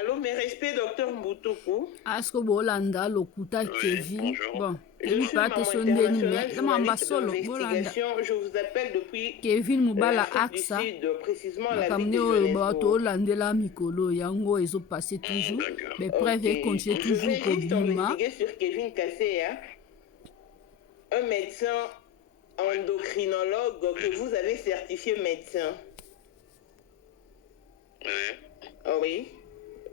Allô, mes respects, docteur Mboutoku. Asko bolanda lokuta Oui, Kevin. bonjour. Bon, Je Kevin suis une pate maman sondeni me. internationale, La mamba journaliste solo bolanda. d'investigation. Je vous appelle depuis Kevin mubala l'Afrique du aksa. Sud, précisément la ville Makamne de oyo bato Johannesburg. olandela mikolo yango ezo passer toujours. D'accord. Mais Ok, preuve continue je toujours vais juste kobima. investiguer sur Kevin Kasseya, un médecin endocrinologue que vous avez certifié médecin. Oui. Ah oui.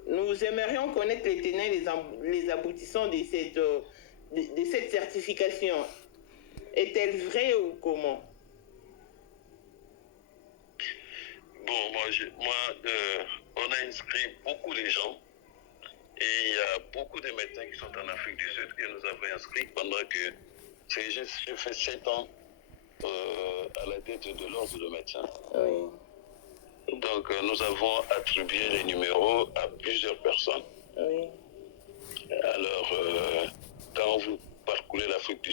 Nous aimerions connaître les tenants et les aboutissants de cette certification. Est-elle vraie ou comment? Bon, on a inscrit beaucoup de gens et il y a beaucoup de médecins qui sont en Afrique du Sud que nous avons inscrits pendant que j'ai fait 7 ans à la tête de l'ordre de médecins. Oui. Donc, nous avons attribué les numéros à plusieurs personnes. Oui. Alors, quand vous parcourez l'Afrique du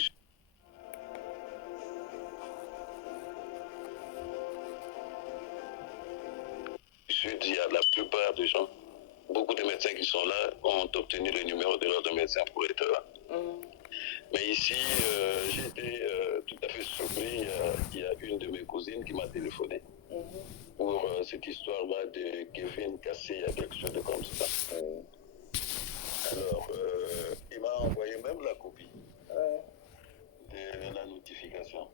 Sud, il y a la plupart des gens, beaucoup de médecins qui sont là ont obtenu le numéro de l'ordre de médecin pour être là. Mais ici, j'ai été tout à fait surpris. Il y a une de mes cousines qui m'a téléphoné pour cette histoire-là de Kevin Kassé, il y a quelque chose de comme ça. Alors, il m'a envoyé même la copie de la notification.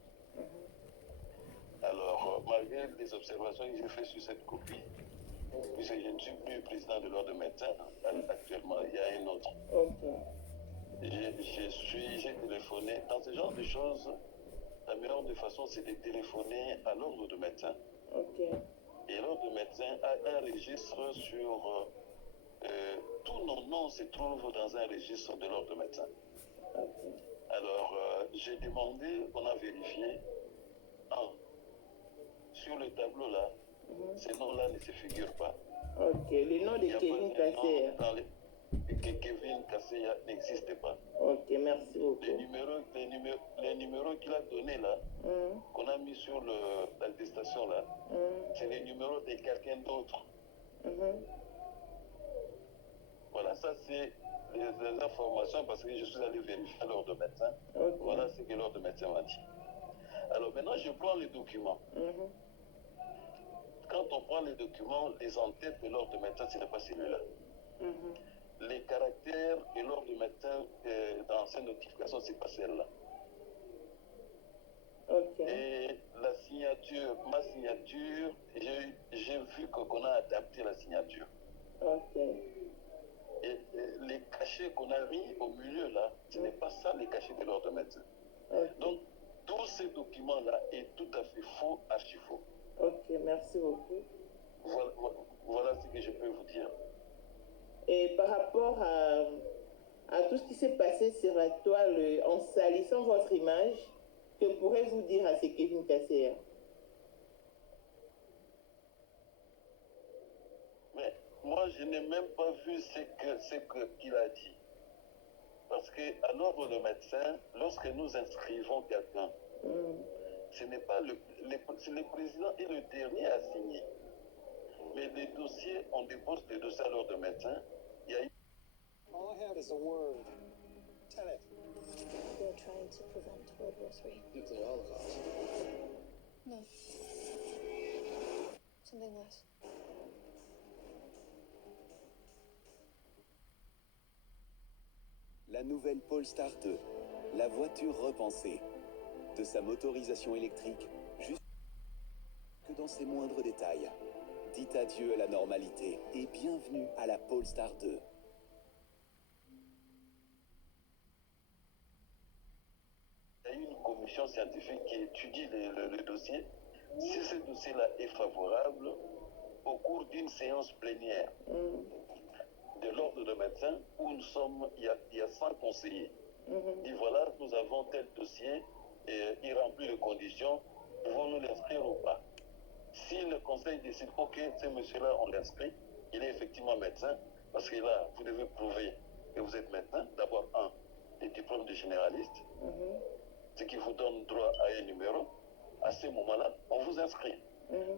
Alors, malgré les observations que j'ai faites sur cette copie, puisque je ne suis plus président de l'ordre de médecins, actuellement, il y a un autre. J'ai téléphoné. Dans ce genre de choses, la meilleure des façons, c'est de téléphoner à l'ordre de médecins. Et l'ordre de médecins a un registre sur... tous nos noms se trouvent dans un registre de l'ordre de médecins. Alors, j'ai demandé, on a vérifié, sur le tableau là, ces noms-là ne se figurent pas. Ok, le nom de Kevin Kassé. Kevin Kassé n'existe pas. Ok, merci beaucoup. Les numéros qu'il a donnés là, qu'on a mis sur l'attestation là, c'est les numéros de quelqu'un d'autre. Voilà, ça c'est les informations parce que je suis allé vérifier l'ordre de médecin. Voilà ce que l'ordre de médecin m'a dit. Alors maintenant, je prends les documents. Quand on prend les documents, les en-têtes de l'ordre de médecin, ce n'est pas celui-là. Les caractères de l'ordre de médecin dans ces notifications, ce n'est pas celle-là. Et la signature, ma signature, j'ai vu qu'on a adapté la signature. Et les cachets qu'on a mis au milieu là, ce n'est pas ça les cachets de l'ordre de médecin. Donc, tous ces documents-là est tout à fait faux, archi faux. Ok, merci beaucoup. Voilà ce que je peux vous dire. Et par rapport à tout ce qui s'est passé sur la toile en salissant votre image, que pourrez-vous dire à ce Kevin Kassé? Mais moi, je n'ai même pas vu ce qu'il a dit. Parce qu'à l'ordre de médecin, lorsque nous inscrivons quelqu'un, ce n'est pas le président et le dernier à signer. Mais les dossiers, on dépose des dossiers à l'ordre de médecin. Il y a All I have is a word. Tell it. They're trying to prevent World War III. Nuclear holocaust. No. Something less. La nouvelle Polestar 2, la voiture repensée. De sa motorisation électrique jusque dans ses moindres détails. Dites adieu à la normalité et bienvenue à la Polestar 2. Il y a une commission scientifique qui étudie le dossier. Si ce dossier-là est favorable, au cours d'une séance plénière de l'ordre de médecins, où il y a 100 conseillers, dit voilà, nous avons tel dossier, et il remplit les conditions, pouvons-nous l'inscrire ou pas? Si le conseil décide, ok, ce monsieur-là, on l'inscrit, il est effectivement médecin, parce que là, vous devez prouver que vous êtes médecin. D'abord, des diplômes de généraliste, ce qui vous donne droit à un numéro. À ce moment-là, on vous inscrit.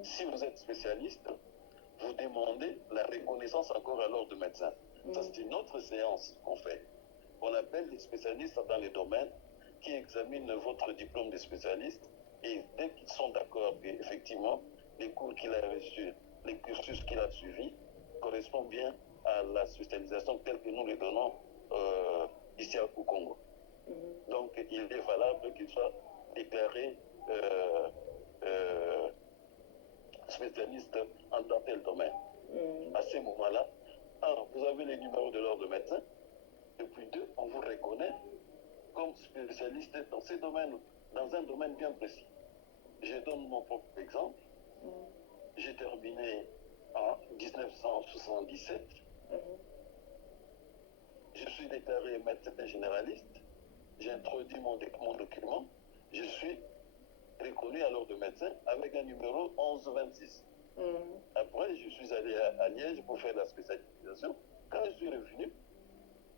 Si vous êtes spécialiste, vous demandez la reconnaissance encore à l'ordre de médecin. Ça, c'est une autre séance qu'on fait. On appelle les spécialistes dans les domaines qui examinent votre diplôme de spécialiste et dès qu'ils sont d'accord qu'effectivement, les cours qu'il a reçus, les cursus qu'il a suivis correspondent bien à la spécialisation telle que nous les donnons ici au Congo. Donc, il est valable qu'il soit déclaré spécialiste dans tel domaine. À ce moment-là, vous avez les numéros de l'ordre de médecin, et puis deux, on vous reconnaît comme spécialiste dans ces domaines, dans un domaine bien précis. Je donne mon propre exemple. J'ai terminé en 1977. Je suis déclaré médecin généraliste. J'ai introduit mon document. Je suis reconnu à l'ordre de médecin avec un numéro 1126. Après, je suis allé à Liège pour faire la spécialisation. Quand je suis revenu,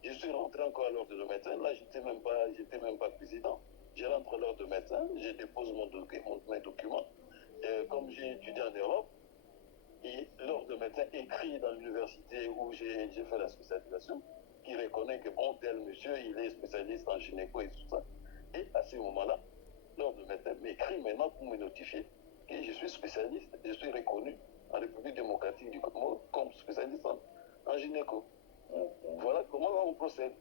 je suis rentré encore à l'ordre de médecin. Là, j'étais même pas président. Je rentre à l'ordre de médecin, je dépose mes documents. Comme j'ai étudié en Europe, et l'ordre de médecin écrit dans l'université où j'ai fait la spécialisation, qui reconnaît que bon, tel monsieur, il est spécialiste en gynéco et tout ça. Et à ce moment-là, l'ordre de médecin m'écrit maintenant pour me notifier que je suis spécialiste, je suis reconnu en République démocratique du Congo comme spécialiste en gynéco. Voilà comment on procède.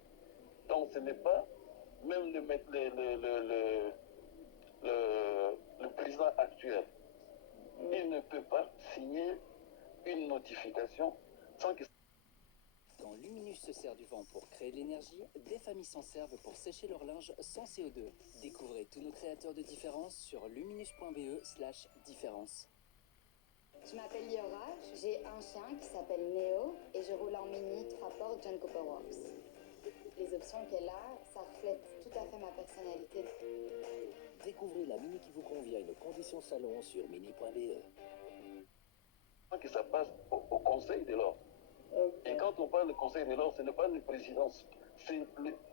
Donc ce n'est pas même le président actuel. Il ne peut pas signer une notification sans que... Quand Luminus se sert du vent pour créer de l'énergie, des familles s'en servent pour sécher leur linge sans CO2. Découvrez tous nos créateurs de différence sur luminus.be/différence. Je m'appelle Liora, j'ai un chien qui s'appelle Neo et je roule en mini 3 portes John Cooper Works. Les options qu'elle a, ça reflète tout à fait ma personnalité. Découvrez la mini qui vous convient et nos conditions salon sur mini.be. Que ça passe au Conseil de l'ordre. Et quand on parle de Conseil de l'ordre, ce n'est pas le président, c'est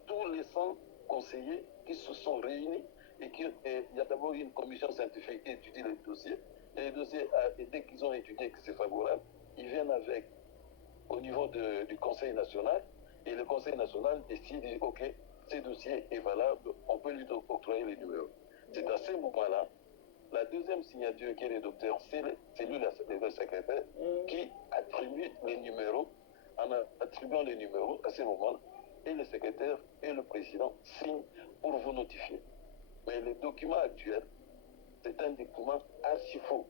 tous les 100 conseillers qui se sont réunis et il y a d'abord une commission scientifique qui étudie les dossiers. Et les dossiers, dès qu'ils ont étudié que c'est favorable, ils viennent avec au niveau du Conseil national et le Conseil national décide, ok, ce dossier est valable, on peut lui octroyer les numéros. C'est à ce moment-là, la deuxième signature qui est le docteur, c'est lui le secrétaire qui attribue les numéros. En attribuant les numéros à ce moment-là, et le secrétaire et le président signent pour vous notifier. Mais le document actuel, c'est un document archi faux.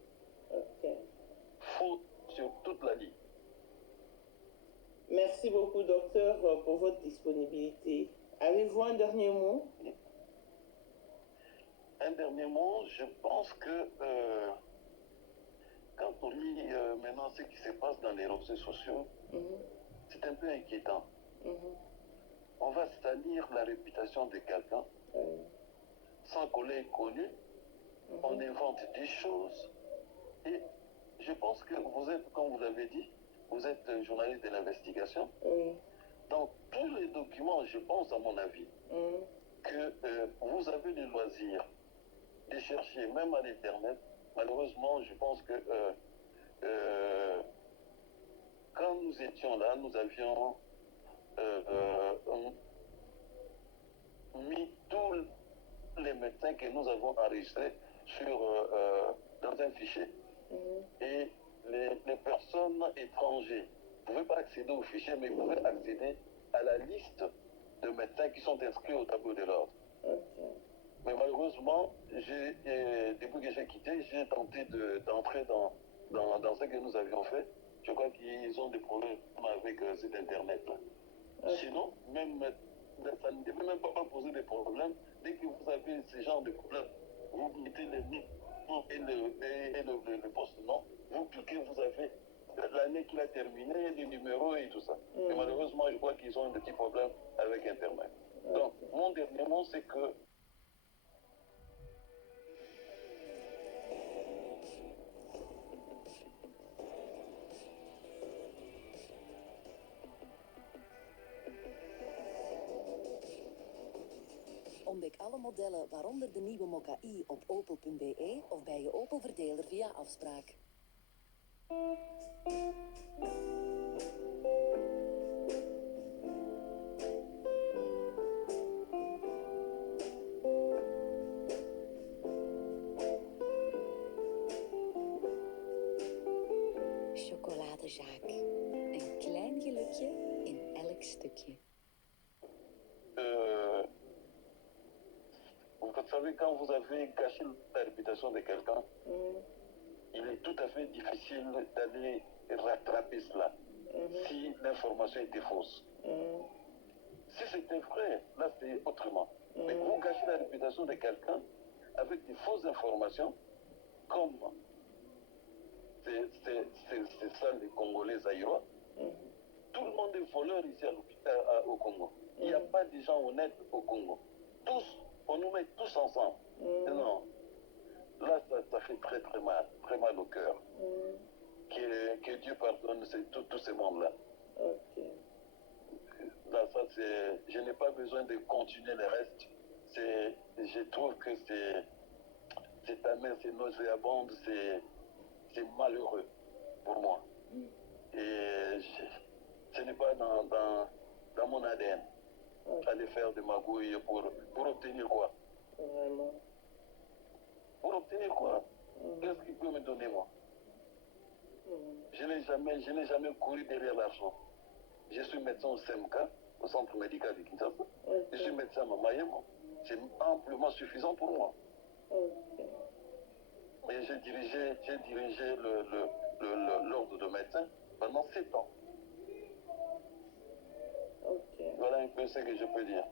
Faux sur toute la ligne. Merci beaucoup, docteur, pour votre disponibilité. Avez-vous un dernier mot? Un dernier mot, je pense que quand on lit maintenant ce qui se passe dans les réseaux sociaux, c'est un peu inquiétant. On va salir la réputation de quelqu'un sans qu'on l'ait connu. On invente des choses. Et je pense que vous êtes, comme vous l'avez dit, vous êtes journaliste de l'investigation. Dans tous les documents, je pense, à mon avis, que vous avez le loisir de chercher, même à l'Internet. Malheureusement, je pense que quand nous étions là, nous avions mis tous les médecins que nous avons enregistrés dans un fichier. Et les personnes étrangères ne pouvaient pas accéder au fichier, mais pouvaient accéder à la liste de médecins qui sont inscrits au tableau de l'ordre. Mais malheureusement, depuis que j'ai quitté, j'ai tenté d'entrer dans ce que nous avions fait. Je crois qu'ils ont des problèmes avec cet Internet-là. Sinon, même, ça ne devait même pas poser des problèmes. Dès que vous avez ce genre de problème, vous mettez le nom et le poste-nom, vous cliquez, vous avez l'année qu'il a terminé, les numéros et tout ça. Et malheureusement, je crois qu'ils ont un petit problème avec Internet. Donc, mon dernier mot, c'est que Ontdek alle modellen, waaronder de nieuwe Mokka i, op opel.be of bij je Opel-verdeler via afspraak. Chocolade Jacques. Een klein gelukje in elk stukje. Vous savez, quand vous avez gâché la réputation de quelqu'un, il est tout à fait difficile d'aller rattraper cela si l'information était fausse. Si c'était vrai, là c'est autrement. Mais vous gâchez la réputation de quelqu'un avec des fausses informations, comme c'est ça les Congolais ailleurs. Tout le monde est voleur ici au Congo. Il n'y a pas de gens honnêtes au Congo. Tous, on nous met tous ensemble. Non. Là, ça fait très mal au cœur. Que Dieu pardonne tous ces mondes-là. Là, ça, je n'ai pas besoin de continuer le reste. Je trouve que c'est amer, c'est nauséabond, c'est malheureux pour moi. Et ce n'est pas dans mon ADN. Aller faire des magouilles pour obtenir quoi? Vraiment. Pour obtenir quoi? Qu'est-ce qu'il peut me donner, moi? Je n'ai jamais couru derrière l'argent. Je suis médecin au CMK, au centre médical de Kinshasa. Je suis médecin à Mamayemo. C'est amplement suffisant pour moi. Et j'ai dirigé l'ordre de médecins pendant 7 ans. Voilà un peu ce que je peux dire.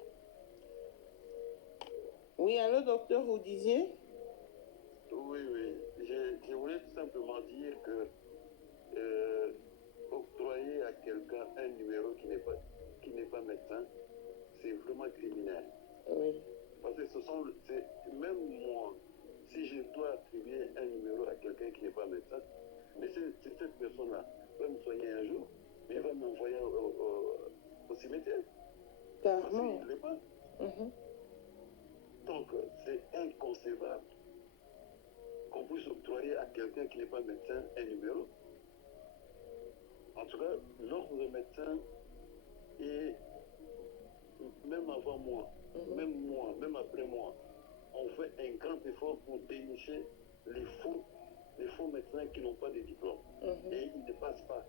Oui, allô, docteur, vous disiez? Oui. Je voulais tout simplement dire que octroyer à quelqu'un un numéro qui n'est pas médecin, c'est vraiment criminel. Oui. Parce que même moi, si je dois attribuer un numéro à quelqu'un qui n'est pas médecin, mais cette personne-là va me soigner un jour, mais elle va m'envoyer au cimetière. Carrément. Parce qu'il ne l'est pas. Donc, c'est inconcevable qu'on puisse octroyer à quelqu'un qui n'est pas médecin un numéro. En tout cas, l'ordre de médecin et même avant moi, même après moi, on fait un grand effort pour dénicher les faux médecins qui n'ont pas de diplôme. Et ils ne passent pas.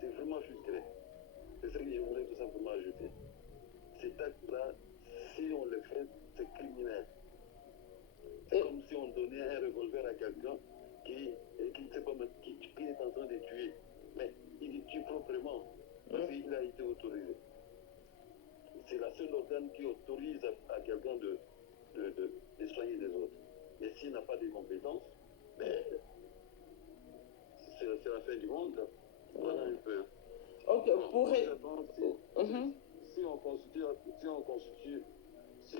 C'est vraiment frustré. C'est ce que je voulais tout simplement ajouter. Cet acte-là, si on le fait, c'est criminel. C'est comme si on donnait un revolver à quelqu'un qui ne sait pas, qui est en train de tuer. Mais il tue proprement parce qu'il a été autorisé. C'est la seule organe qui autorise à quelqu'un de soigner les autres. Et s'il n'a pas de compétences, c'est la fin du monde. Voilà un peu. Ok, si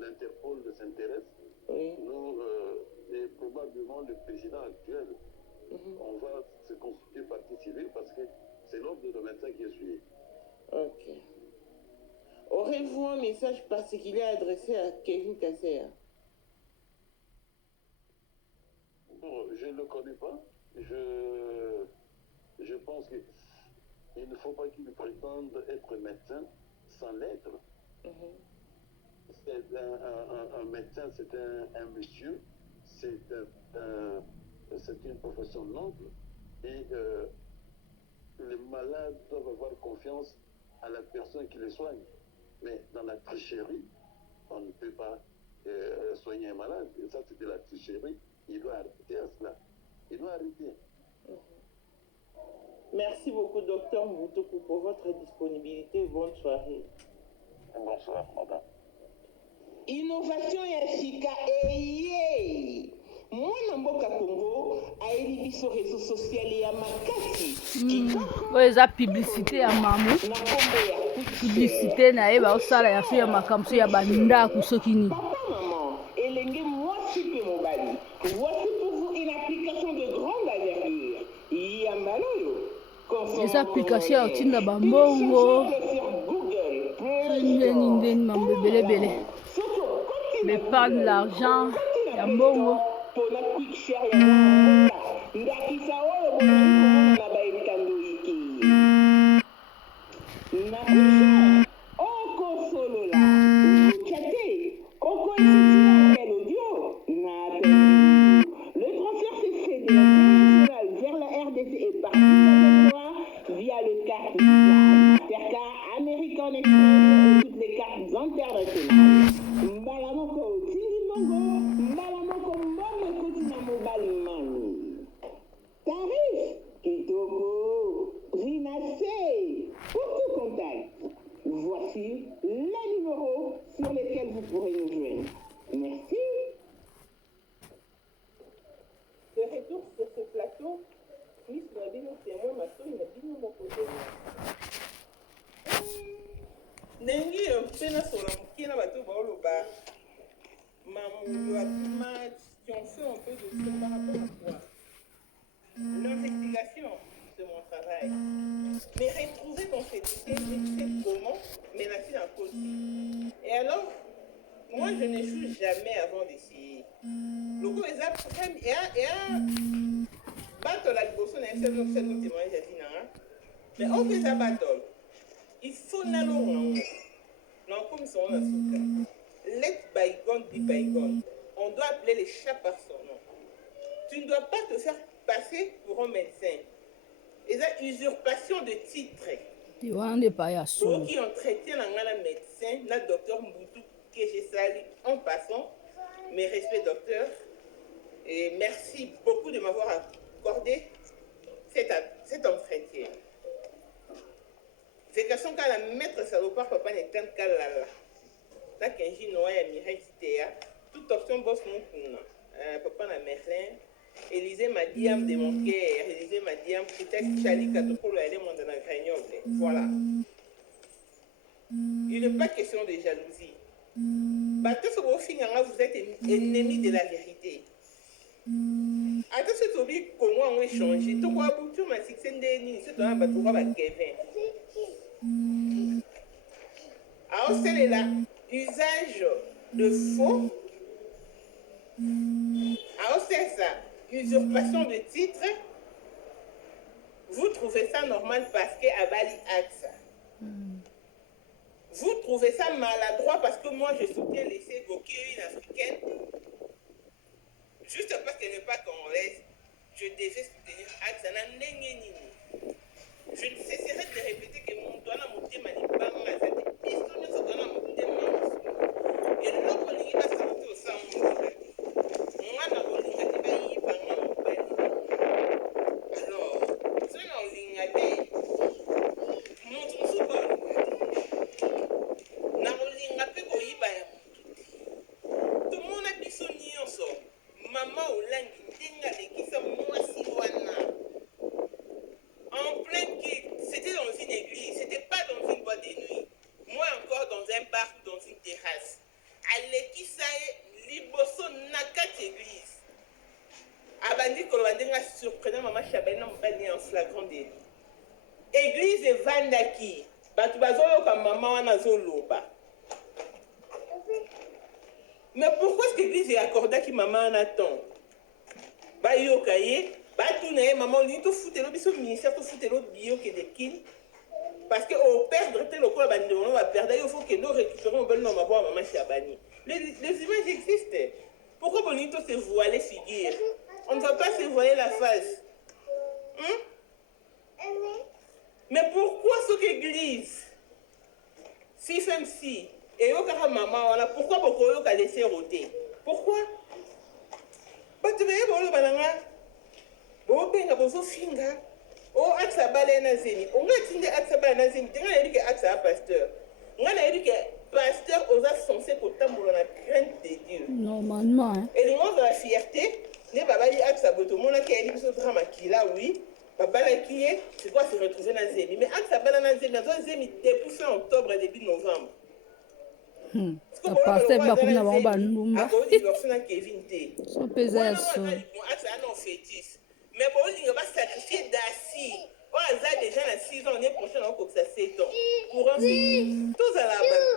l'Interpol s'intéresse, nous, et probablement le président actuel, on va se constituer partie civile parce que c'est l'ordre de médecin qui est suivi. Ok. Aurez-vous un message particulier adressé à Kevin Kassea? Bon, je ne le connais pas. Je pense qu'il ne faut pas qu'il prétende être médecin sans l'être. C'est un médecin, c'est un monsieur, c'est une profession noble et les malades doivent avoir confiance à la personne qui les soigne. Mais dans la tricherie, on ne peut pas soigner un malade. Et ça, c'est de la tricherie. Il doit arrêter à cela. Il doit arrêter. Merci beaucoup, docteur Moutoukou, pour votre disponibilité. Bonne soirée. Bonsoir, madame. Innovation ya sika eye mwana mboka Congo ayebi biso réseau social ya makasi oyo eza publicité ya mamu publicité na ye baosala ya so ya makambo so ya bandako soki nini. Papa, maman, elenge mwasi pe mobali, voici pour vous une application de grande envergure. Yambaloyo. Eza application ya otinda bambongo ndeni mambo belebele l'épargne, l'argent, ya mbongo. Pona quick share ya mboka ndakisa oyo bolingi komona na Nakusha, Oko Solola, Oko Chate, Oko effectuer appel audio, n'appelle. Le transfert s'est fait de l'international vers la RDC et par via le carte Visa, Mastercard, American Express ou toutes les cartes internationales. Mbalamoko, Tindibongo, Mbalamoko, Mbongo, Kotina Mobile Money. Tarif, Kitoko, Rinacé. Pour tout contact, voici les numéros sur lesquels vous pourrez nous joindre. Merci. De retour sur ce plateau, Miss Nabino témoin mato Nabino Moko. Nengi pena sur la bateau baoloba. Maman, tu en fais un peu de ce par rapport à quoi? L'investigation de mon travail. Mais retrouver dans ces dossiers, je sais comment, mais la fille en cause. Et alors, moi je n'échoue jamais avant d'essayer. Le coup est après, et battle la bourse, on a fait notre témoignage à Dina. Mais on fait ça battle. Il faut n'allonger. Non, comme ça, on a souffert. Let bygone be bygone. On doit appeler les chats par son nom. Tu ne dois pas te faire passer pour un médecin. Et ça, usurpation de titre. Tu vois, on n'est pas à Pour qui entretient un médecin, le docteur Mboutou, que j'ai sali en passant. Mes respects, docteur. Et merci beaucoup de m'avoir accordé cet entretien. C'est question qu'à la maître salopard, papa n'est qu'un calala. Là, quand j'ai noyé à Mireille Théa, toute option bosse mon coup. Papa n'a Merlin. Élisée m'a dit de mon cœur. Élisée m'a dit peut-être que Charlie Katopolo allait monter dans la grignoble. Voilà. Il n'est pas question de jalousie. Parce que vous êtes ennemis de la vérité. Attends, ce que tu comment on a changé. Tu vois, tu m'as dit que c'est un déni. C'est un bateau avec Kevin. Alors, c'est là. Usage de faux. Alors, c'est ça. Usurpation de titre. Vous trouvez ça normal parce qu'Abali Axa. Vous trouvez ça maladroit parce que moi je soutiens laisser Goki une africaine. Juste parce qu'elle n'est pas congolaise, je devais soutenir Axa. Je ne cesserai de répéter que mon doigt n'a monté manipama. Et l'autre n'y va sortir au sang. Moi, n'a pas dit alors, ce n'est pas ligne. Montre ce pas. Narolinga pe koyiba ya tout le monde a biso nyonso mama olangi ndenga lekisa mwasi wana en plein kit. C'était dans une église, c'était pas dans une boîte de nuit, moi encore dans un bar ou dans une terrasse alekisa liboso na kati église abandi koloba ndenga surprenant mama Chabani na mobali en flagrant délit. Église evandaki bato bazoyoka mama wana zoloba. Mais pourquoi est-ce que l'église est accordée qui maman en attend? Bah yoka ye, bah tout n'est maman lui tout foutre l'eau biso ministère tout foutre l'eau bio que des kills. Parce que au perdre tel le quoi bande on va perdre, il faut que nous récupérons bon nom à voir maman Chabani. Les images existent. Pourquoi bonito se voiler figure? On ne va pas se voiler la face. Mais pourquoi cette église si femme si et au cas maman voilà pourquoi beaucoup a laissé roter? Pourquoi? Bah tu veux bon balanga bon benga bozo finga oh aksa bale na zeni on a tinde aksa bale na zeni tenga yedi ke aksa pasteur ngana yedi ke pasteur osa censé kotambola na crainte de Dieu normalement hein. Et le monde de la fierté ne baba yi aksa boto mona ke yedi biso drama kila oui. Papa la qui est, c'est quoi se retrouver dans Zémi? Mais Axe a pas dans Zémi, dans Zémi depuis fin octobre et début novembre. Parce que bah comme n'a pas nous. À cause de l'option à Kevin T. Son pesage. Axe a non fétis. Mais bon, il va sacrifier d'assis. On a déjà à 6 ans, l'année prochaine, on coupe ça 7 ans. Pour un film, tous à la base.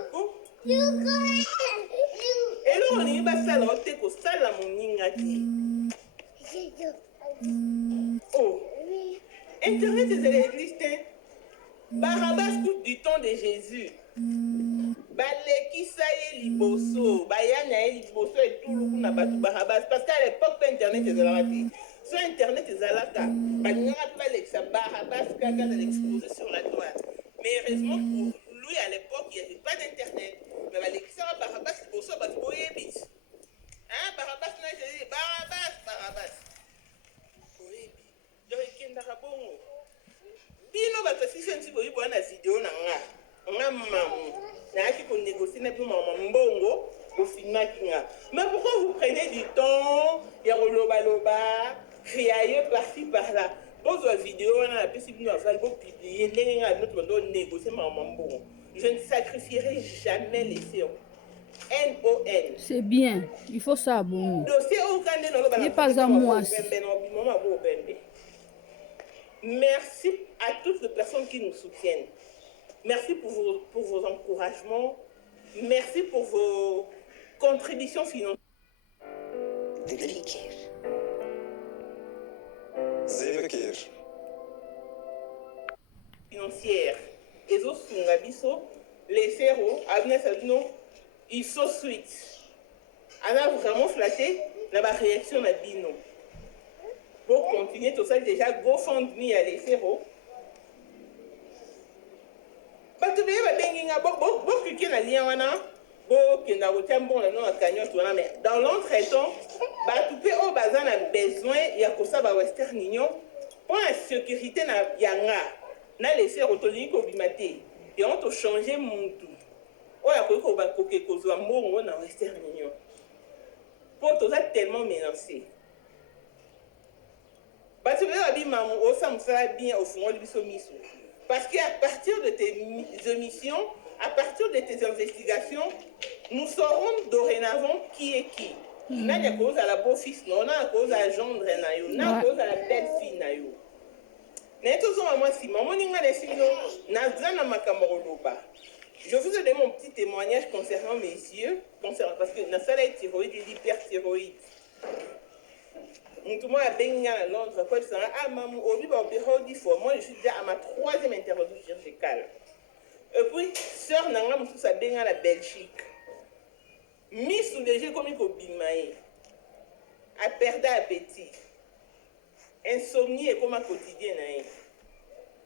Et là, on y va ça, on te coupe ça, la moningati. Oh. Internet est de l'église, Barabbas coupe du temps de Jésus. Balekisa ye liboso, bayanya ye liboso et tout le na batu Barabbas parce qu'à l'époque internet ezalaka. Sur internet ezalaka, banyaka pas l'exa Barabbas kaka l'exposer sur la toile. Mais heureusement pour lui à l'époque il n'y avait pas d'internet. Mais balekisa Barabbas liboso batu boyebi. Hein, Barabbas na Jésus, Barabbas. Boyebi. Donc ikendaka bongo. Bino bato sisi nti boyi bwana video na nga mamu na qui pour négocier na maman mbongo au filma kinga. Mais pourquoi vous prenez du temps ya loba loba crier par-ci par-là pose la vidéo on a la possibilité de faire publier ndenge nga notre ndo négocier maman mbongo. Je ne sacrifierai jamais les séons. NON. C'est bien, il faut ça bon. Dossier au Kandé dans le Il n'est pas à moi. Merci à toutes les personnes qui nous soutiennent. Merci pour vos encouragements. Merci pour vos contributions financières. Financière. Et autres Sungabiso, les zéros, Agnès Adino, ils sont suite. On a vraiment flatté la réaction à Bino. Pour continuer tout ça, déjà, GoFundMe à les zéros. Parce que mais dans l'entretemps, tout au bazar a besoin, il y a ça Western Union pour la sécurité na yanga na laisser autonique au bimaté et on te changer mon tout. Oh ya ko ba ko ke ko zo mbongo na Western Union. Pour tout ça tellement menacé. Parce que là bi mamu o ça me sera bien au fond du somiso. Parce qu'à partir de tes émissions, à partir de tes investigations, nous saurons dorénavant qui est qui. On a une cause à la beau-fils, on a une cause à la gendre, on a une cause à la belle-fille. Je vous ai donné mon petit témoignage concernant mes yeux, parce que dans ça, il y a thyroïde et l'hyperthyroïde. Moi, à Londres, moi, je suis déjà à ma 3e intervention chirurgicale. Et puis, sœur Nanga Moussousa Benga la Belgique. Miss ou déjà comme il faut bimaï. A perdre appétit. Insomnie et comme un quotidien.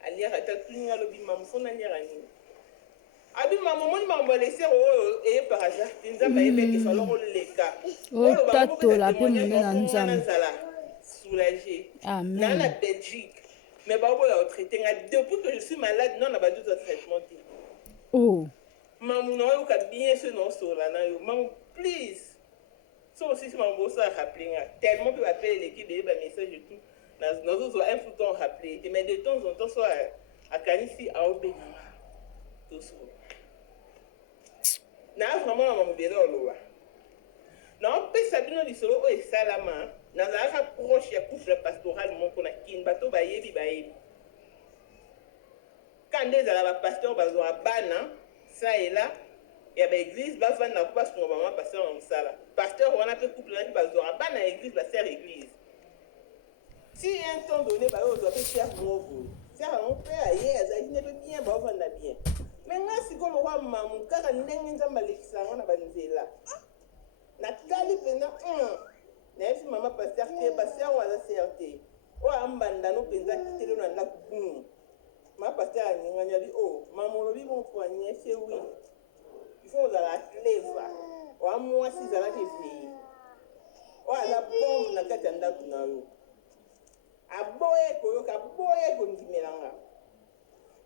A lire à ta clinique à l'objet, maman, faut n'en lire à nous. Abi maman, moi, m'a laissé et par hasard, il nous a pas aimé qu'il fallait les cas. Oh, tato, la paix, mon soulagé. Amen. Dans la Belgique. Mais bah, on traité. Depuis que je suis malade, non, on a pas de traitement. Oh. Maman, non, on a bien ce nom sur la naïo. Maman, please. Ça aussi, c'est mon beau ça à rappeler. Tellement que appeler l'équipe et les messages et tout. Nous avons un fouton rappeler. Mais de temps en temps, soit à Canissi, à Obé. Tout ça. Na vraiment maman bébé là. Non, peut Sabino di solo et Salama. Na za rapproche ya couple pastoral mon qu'on a kin bato bayebi bayebi. Quand des à la pasteur bazo bana, ça et là, il y a l'église va vendre la place pour maman pasteur en sala. Pasteur on a peu couple là bazo bana église la sœur église. Si un temps donné ba on doit faire nouveau. Ça on peut ailleurs, ça il ne peut bien ba vendre bien. Mais nga sikoyo wa mamu kaka ndenge nzamba lekisanga na banzela. Na tali pena na yesu mama pasteur ke pasteur wala CRT. O ambanda no penza kitelo na la kumu. Ma pasteur anyanganya bi mamu lobi bon pour anyeshe oui. Il faut la leva. O amwa si zala ke fi. O ala bombe na kati anda kunayo. Aboye ko ndimelanga.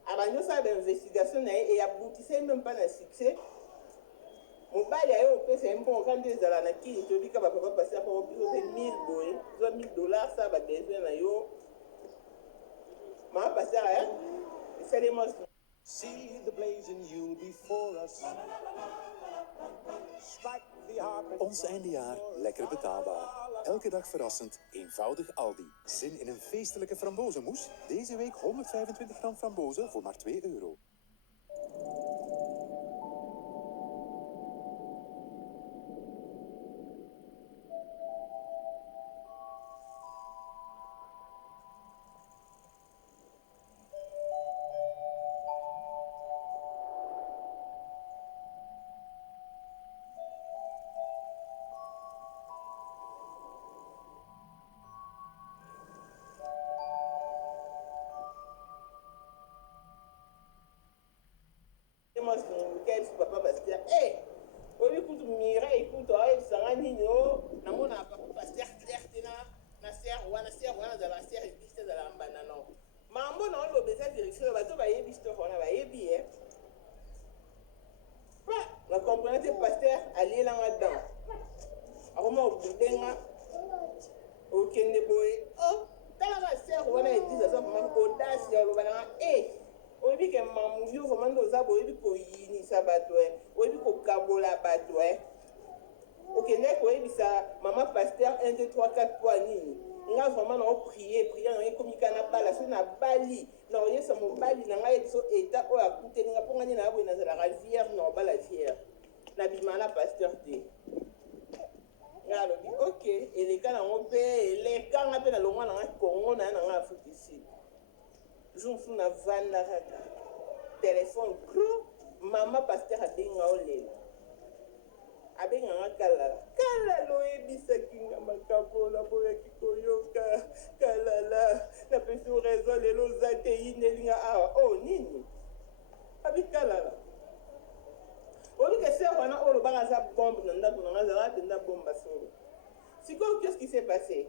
Avant ça d'investigation et aboutissait même pas dans succès. Mon bail a eu c'est un bon quand des alana qui te dit que papa passer pour 1000 $, ça va besoin na yo. Ma passer à c'est les mots. See the blazing you before us. Strike the harp. Ons eindejaar lekker betaalbaar. Elke dag verrassend, eenvoudig Aldi. Zin in een feestelijke frambozenmousse? Deze week 125 gram frambozen voor maar €2. mwasi moke biso papa paster oyebi kutu Mireille kutu ayebisanga nini o namona papa paster clair te na ser wana azala ser ebisi te azala mbanda no mambo na oloba eza vérifie bato bayebi histoire wana bayebi na comprendre te paster alielanga dan akoma obudenga okende boye talaka ser wana edise aza vraiment audace ya oloba nanga oyebi ke mamuvi vraiment nde oza boyebi koyinisa bato oyebi kokabola bato okende koyebisa mama paster 1 2 3 4 po nini nga vraiment na oprie na ekomika na bala so na bali na oyesa mobali na ngai biso eta oyo akuteli nga mpo nga nini na boye nazalaka vierge na obala vierge na bima na paster te nga alobi ok eleka nango mpe elekanga mpe na longwa na nga kongo na ye na nga afrique sud jour mosusu na vanda kaka telefone cro mama paster abenga olela abenganga kalala oyebisaki nga makambo na boyaki koyoka kalala napesi raison lelo oza te yinelinga awa nini abi kalala olike ser wana oyo lobaka aza bombe na ndako nanga azalaka mpenza bomba solo sikoyo qu'est-ce qui s'est passé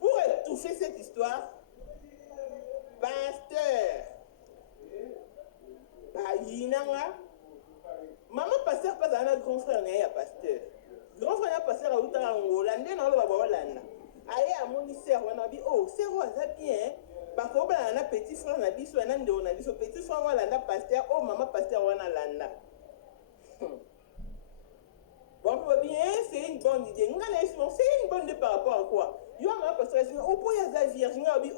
pour étouffer cette histoire pasteur bayinanga mama paster mpe azala na grand frère na ye ya paster grand frère ya paster autaka ngola nde na oloba baolanda aye amoni ser wana abi ser oyo aza bien bakobalana na petit frère na biso ya na ndeko na biso petit frère wana alanda paster mama paster wana alanda bon bien c'est une bonne idée nga na yesu c'est une bonne idée par rapport à quoi yo mama paster asinga opoyo aza vierge nga abi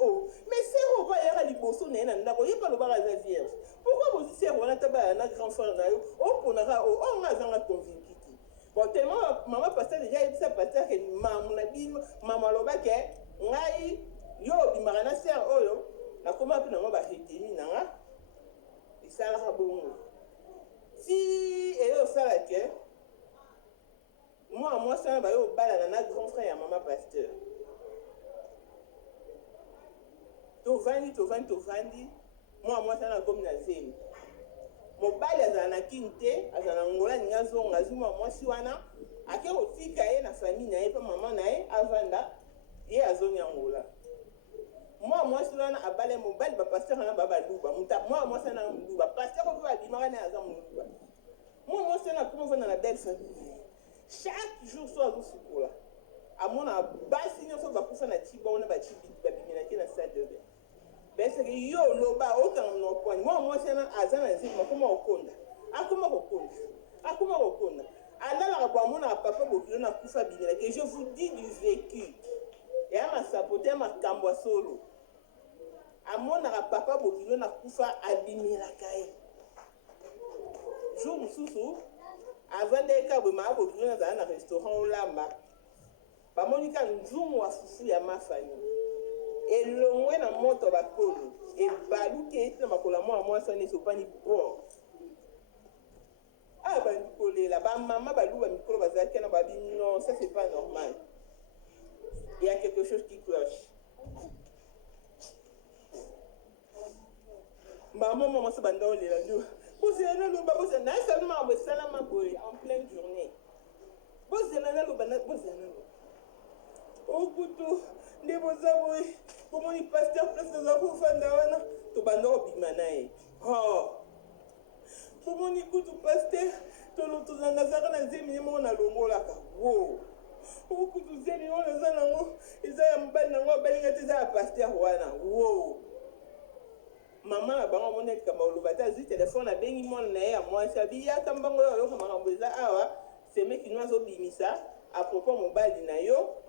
mais ser oyo bayaka liboso na ye na ndako ye mpe alobaka aza vierge pourquoi bosi ser wana tabala na grand frère na yo oponaka nga azanga convaincu te bon tellement mama paster déjà yebisa paster ke mamu na bino mama alobaki ngai yo obimaka na ser oyo nakoma mpe nango bareteni nanga esalaka bongo si eyo osala ke mwa mwasi wana bayo obalana na grand frère ya mama paster tovandi mwa mwasi wana akomi na zemi mobali azala na kini te azala na ngola ninga azonga azwi mwa mwasi wana ake kotika ye na famille na ye mpe mama na ye avanda ye azongi ya ngola mwa mwasi wana abale mobali bapaster wana babaluba mwa mwasi wana moluba paster ope babimaka na ye aza moluba mwa mwasi wana akoma ovanda na belle famille na ye chaque jour so azosukola amona basi nyonso bakufa na ti bona babimelaki na salle de bain beseke yo oloba okanga monopwani mwa mwasi wana aza na nzeki akoma kokonda alalaka bo amonaka papa bokilo na kufa bimelaki je vous dis du vécu eya masapote ya makambo ya solo amonaka papa bokilo na kufa abimelaka ye jour mosusu avanda eka boye maa bokilo nazala na restaurant olamba bamonika nzungu wa fufu ya mafani elongwe na moto bakolo ebaluki eti na makolo ya mwa mwasi wana esopani bord bandi kolela bamama baluba mikolo bazalaki na babi non ça c'est pas normal il y a quelque chose qui cloche mama mwasi banda olela ndio bozela naloba bozela naye sali makambo esalama boye en pleine journée bozela naloba okutu nde boza boye bomoni paster place aza kofanda wana tobanda kobima na ye bomoni kutu paster tozangazaka na nzemi ye moko nalongolaka okutu nzemi wana eza nango eza ya mobali nango abalinga te eza ya paster wana mama na bango amoni ekamba oloba te azwi telefone abengi mwana na ye ya mwasi abiyaka mbango oyo ayoka makambo eza awa semekino azobimisa apropos mobali na yo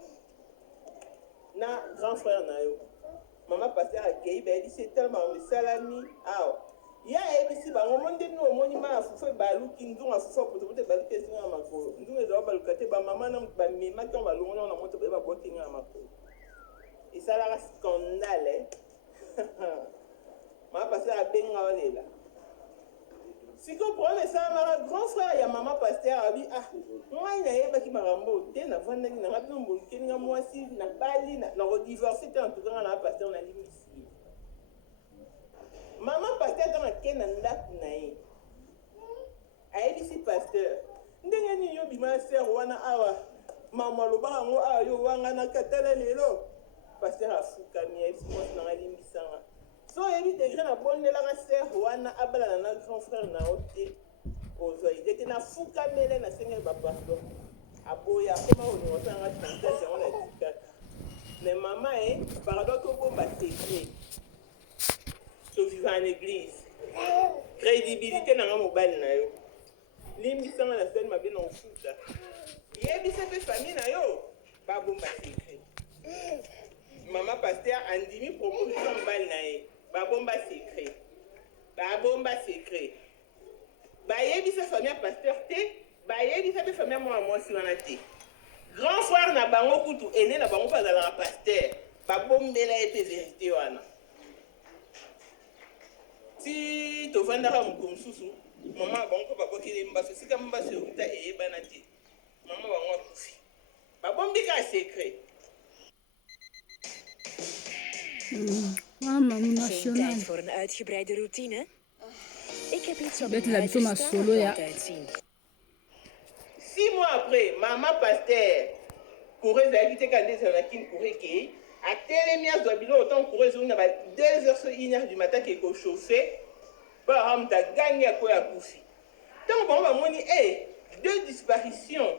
na grand frère na yo mama paster akei bayebisi etala makambo esalami awa ye ayebisi bango mo nde bino omoni ma afufu ebaluki nzungu afufu apotopoto ebaluki ezinga na makolo nzungu ezala baluka te bamama na bamemaki ngo balongo nango na moto baye babokinga na makolo esalaka scandale mama paster abenga olela siko problème esalamaka grand frère ya mama paster abi ngai nayebaki makambo te navandaki nanga bino mbolukelinga mwasi na bali na kodivorce te antukanga na paster nalimisi mama paster ata nake na ndako na ye ayebisi pasteur ndenge nini yo bima ser wana awa mama lobaka ngo awa yo wanga na katala lelo pasteur afukami ayebisi mwasi nanga alimbisanga so oyebi degré nabondelaka ser wana abalana na grand frère na yo te ozwa ide te nafukamele nasengeli bapastor aboya akoma kolinga osanga chantage yango na tikaka mais mama paradoxe tobomba secret tovivre en église crédibilité nanga mobali na yo limbisanga na sene mabe na ofuta yebisa mpe famille na yo babomba secret mama pasteur andimi proposition mobali na ye babomba secret bayebisa famille ya pasteur te bayebisa mpe famille ya mwana mwasi wana te grand frère na bango kutu ene na bango mpe azalaka pasteur babombela ye mpe vérité wana ti tovandaka moko mosusu mama ya bango mpe babokeli mbaso esika mbaso euta eyebana te mama bango akufi babombika secret Mama Geen nationaal. tijd voor een uitgebreide routine? Ik heb iets op Bête mijn la biso huis staan masolo dat ya. altijd zien. 6 mois après mama pasteur courant ezalaki te kanda ezalaki courant ke atelemi azwa bilo autant courant ezongi na ba 2h so 1h du matin ke ekochauffe baara moto agangi akoya akufi ntango bango bamoni 2 disparitions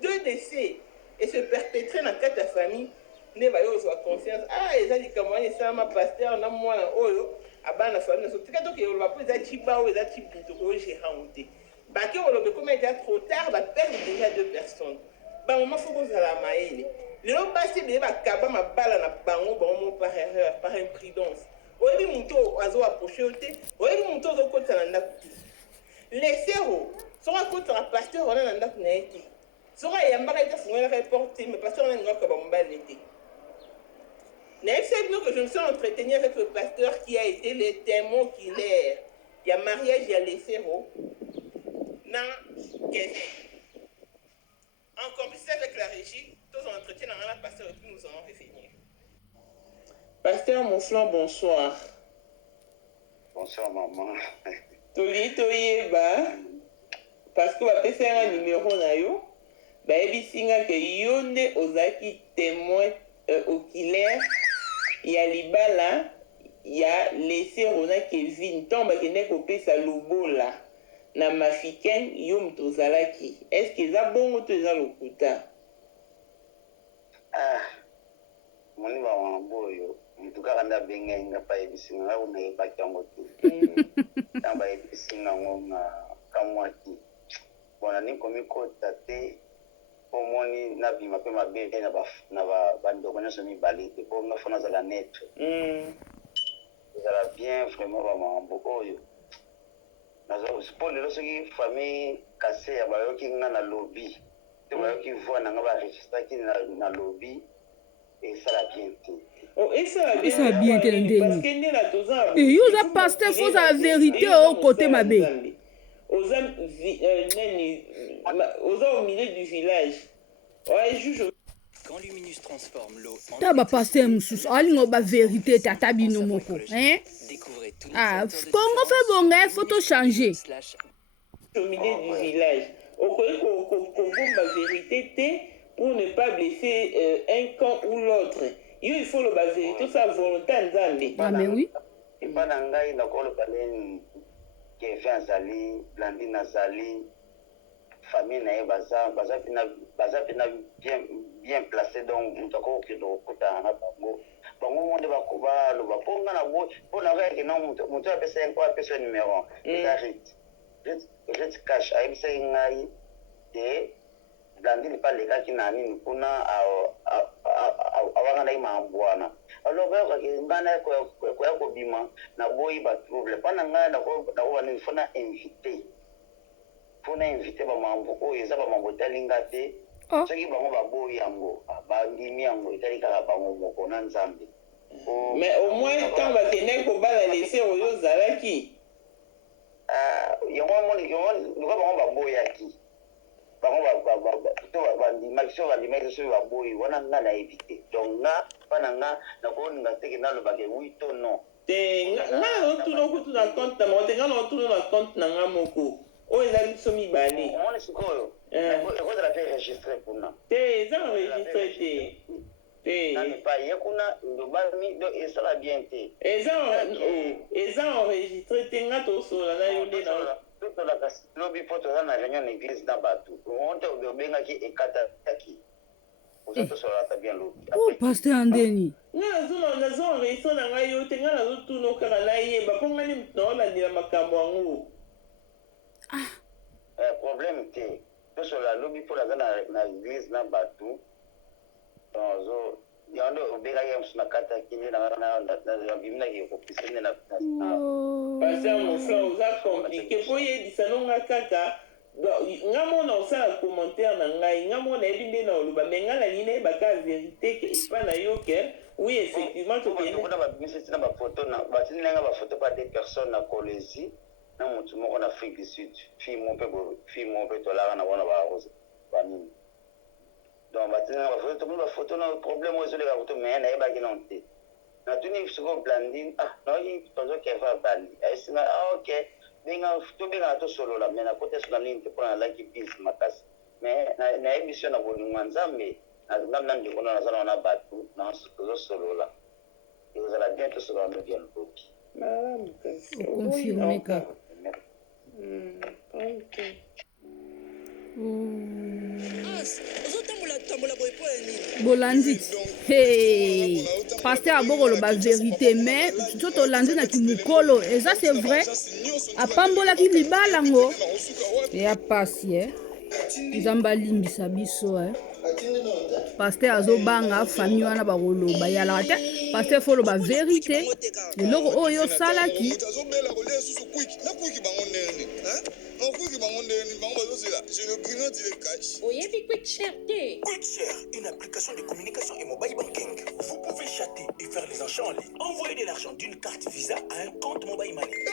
2 décès et se perpétrer na kati ya famille nde bayo ozwa conscience eza likambo wana esalama pasteur na mwana oyo abana na famille na so tika toke oloba mpo eza ti bao eza ti buto oyérango te bake olobe comme déjà trop tard baperdre déjà 2 personnes bamama fo kozala mayele lelo basi ebele bakaba mabala na bango bango par erreur par imprudence oyebi moto azoapproche yo te oyebi moto ozokotisa na ndako te lesero soko akotisa pasteur wana na ndako na ye te soko ayambaka ete afungelaka eporte te mais pasteur wana alingaka bamobali te nayebi bino que je me suis entretenu avec le pasteur qui a été le témoin oculaire ya mariage ya lesero na Kenya. En complicité avec la régie, tous en entretien dans la pasteur et puis nous allons revenir. Pasteur Mouflon, bonsoir. Bonsoir maman. Toyeba, parce que va passer un numéro na yo, ba ebisinga ke yonde ozaki témoin oculaire ya libala ya lesero na Kevin tomba kende kopesa lobola. Na mafiken yo moto ozalaki est-ce que eza bongo to eza lokuta moni bamambo oyo motu kaka nde abengai nga pa yebisinga nga kuna yebaki yango te ntango bayebisinga ngo na kamwaki bona nikomikota te mpo moni nabima mpe mabe na bandeko nyonso mibale te mpo nga fo nazala netre ezala bien vraiment bamambo oyo mpo lelo soki famille kaseya bayoki nga na lobi te bayoki voi na nga baregistraki na lobi esala bien te esala bien te na ndenge yo oza pasteur fo ozala vérité au côté mabe oza au milieu du village juge Quand Luminus transforme l'eau en ta bapasteur mosusu alinga bavérité te ata bino moko découvrez tous Congo fe bonga fo tochange au milieu du village okoki kobomba vérité te pour ne pas blesser un camp ou l'autre yo il faut loba vérité osala volonté ya nzambe mais oui epa na ngai nakoloba nini Kevin azali Blandine azali famille na ye baza mpena bien placé donc moto akokokende kokutana na bango mo nde baloba mpo nga na bo mpo na kayeke na moto apesa numéro eza rit cash ayebisaki ngai te Blandine mpe alekaki na nini mpona awakandaki mambwana alors bayokaki ngai na koya kobima na boyi batrouble mpa na ngai nakoba nini fo na invité bamambo oyo eza bamambo etalinga te soki bango baboyi yango bandimi yango etali kaka bango moko na nzambe mais au moins ntango bakendaki kobala lese oyo ozalaki yango loka bango baboyaki bango bandimaki so bandimaki soki baboyi wana nga nayebi te donc nga mpa na nga nakoninga teke nalobake wi to non te nga naotuna okutu na compte na moko te nga naotuna na compte na nga moko Oh, il a mis son mibani. On est sikoyo. Vous avez enregistré pour nous. Ils ont enregistré. Non, pas yakuna ndobami do esala bien te. Ils ont enregistré tengato sola na yonde na. Tout la kasi lobi poto na réunion d'église na batu. On te obenga ki ekata taki. Vous êtes sur la table lobi. Oh, pasteur Andeni. Nazo enregistré na ngai yo tenga na zo tuno kaka na yeba ponga ni no la ndila makambo angu. Problème te. Tout sur la lobi pour la na église na batu. Donc, yando obega ya msuna kata kini na bimna ki kopisene na pasteur mon frère oza compliqué po yebisa nonga kaka ngamona osala commentaire na ngai ngamona yebi nde na oloba me nga nalingi nayeba ka vérité ke epa na yo ke oui effectivement tokona babimisi na bafoto na batindi nanga bafoto pa des personnes na Colosie na motu moko na Afrique du Sud fille mo mpe tolaka na wana barose banini donc batindi nanga bafoto tomoni bafoto na problème oyo ezoleka koto me nayebaki nano te natuni siko blandine naoki tozokefa bandi ayesinga ok tobengana tosolola me nakota sola nini te mpona nalaki bise makasi me nayebi sio na bolingo ya nzambe na ndeko na naza na wana bato tozosolola ekozala bien tosolola noki ya loboki Confirmé kaka. Bolandi hey pasteur abokolo ba vérité mais soto landi na kimukolo et ça c'est vrai apambola ki libala ngo ya pasi nzamba limbisa biso pasteur azobanga famille wana bakoloba yala te pasteur folo ba vérité eloko oyo salaki Quick Share, une application de communication et mobile banking. Vous pouvez chatter et faire les achats en ligne. Envoyer de l'argent d'une carte Visa à un compte mobile money.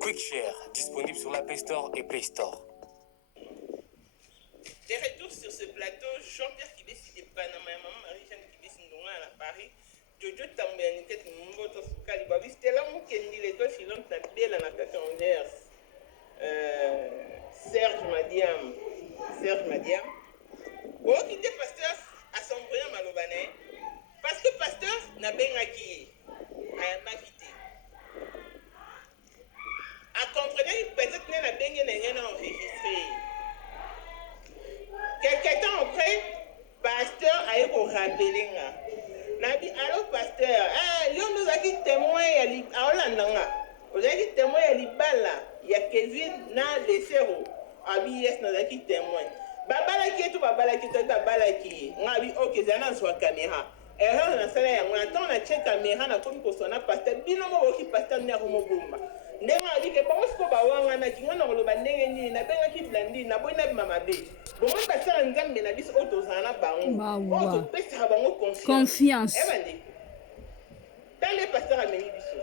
Quick Share, disponible sur l'App Store et Play Store. De retour sur ce plateau, Jean-Pierre qui décide de Panama, maman Marie-Jeanne qui décide de à Paris, Jojo Tambéani, tête Mboto Kalibabi, c'était là où Kendi les deux filons de belle natation en l'air. Serge Madiam. Oh, qui était pasteur à son brillant Malobanais. Parce que pasteur n'a bien acquis. A invité. À comprendre peut-être qu'il n'a bien enregistré. Quelque temps après, pasteur a eu au rappelé. Nabi, alors pasteur, nous avons dit témoin à Hollande. Vous avez dit témoin à Libala. Il y a Kevin, na les zéros. Abi yes, nous avons dit témoin. Babala qui est tout, babala qui est babala qui est. Nabi, ok, c'est un soit caméra. Erreur na sala ya mwana ton na check caméra na komi ko sona pasteur bino mo ki pasteur na ko mobumba ndenga ali ke bongo ko ba wanga na kinga na koloba ndenge nini na benga ki blandi na boina mama be bongo pasteur nzambe na biso auto zana bango auto pesa bango confiance bandi dans les pasteurs ameni biso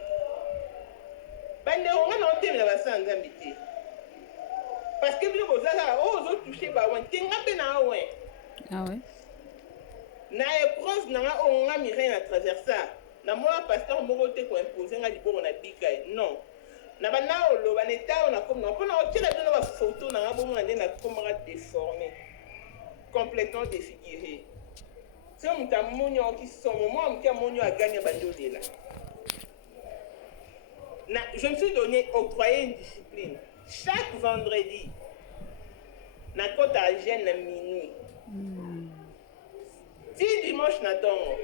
bande on na otemi na basa nzambe te parce que bino bozala ozo toucher ba wan tenga pe na wan ah ouais na épreuve nanga onga mirai na traversa na moi pasteur moko te ko imposer nga liboko na bika non na bana oloba neta na comme non pona otela bino ba photo nanga bomo na ndena komara déformé complètement défiguré c'est un tamonyo qui sont moi mkia monyo a gagné bandodela na je me suis donné octroyé une discipline chaque vendredi na kota à Gênes na minuit. Si dimanche na tongo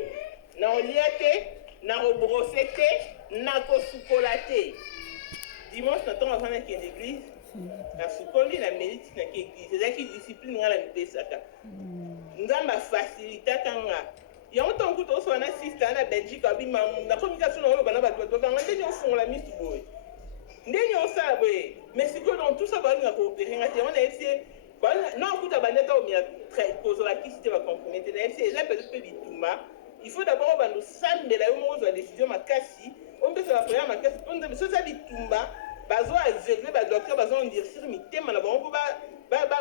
na olia te na robrosser te na kosukola te dimanche na tongo avant na l'église nafukoli na mérite na église ezalaki discipline nga na mipesaka nzambe afacilitaka nga yango ntango kuta osola na sister na belgique abima nakomika so na oloba na bato batokanga ndenge ofungola misu boye ndenge osala boye mais sikoyo donc tout ça balinga koopere nga te yango nayebi se non okuta bandeta omia kozala kisi te bacompromettre nayebi se eza peut-être mpe bitumba il faut d'abord obanda osambela yo moko ozwa décision makasi ompesa bapriere makasi mpo nzambe so eza bitumba bazoaveugle badocteur bazoendircir mitema na bango mpo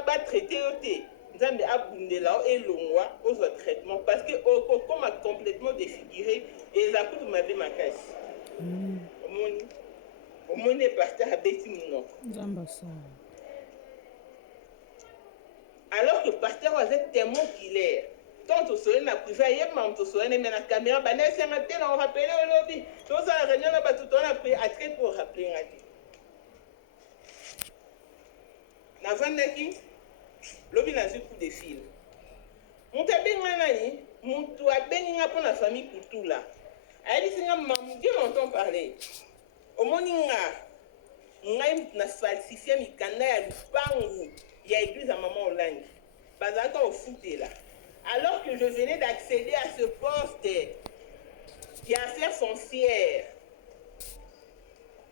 batraite yo te nzambe abundela yo elongwa ozwa traitement parce que okokoma complètement défiguré eza kutu mabe makasi omoni pasteur abeti monoko alors que pasteur aza témoin oculaire tant tosole na privé ayeba tosole na na caméra banesenga te na orapele olobi tozala réunion na bato tona pri atre pour rappeler nga te navandaki lobi nazwi coup de fil moto abenga nani moto abengi nga mpo na famille kutula ayebisi nga mamuke longtemps parler omoni ngai na falsifie mikanda ya lupangu ya église ya mama olangi bazalaka ofutela alors que je venais d'accéder à ce poste qui a affaires foncières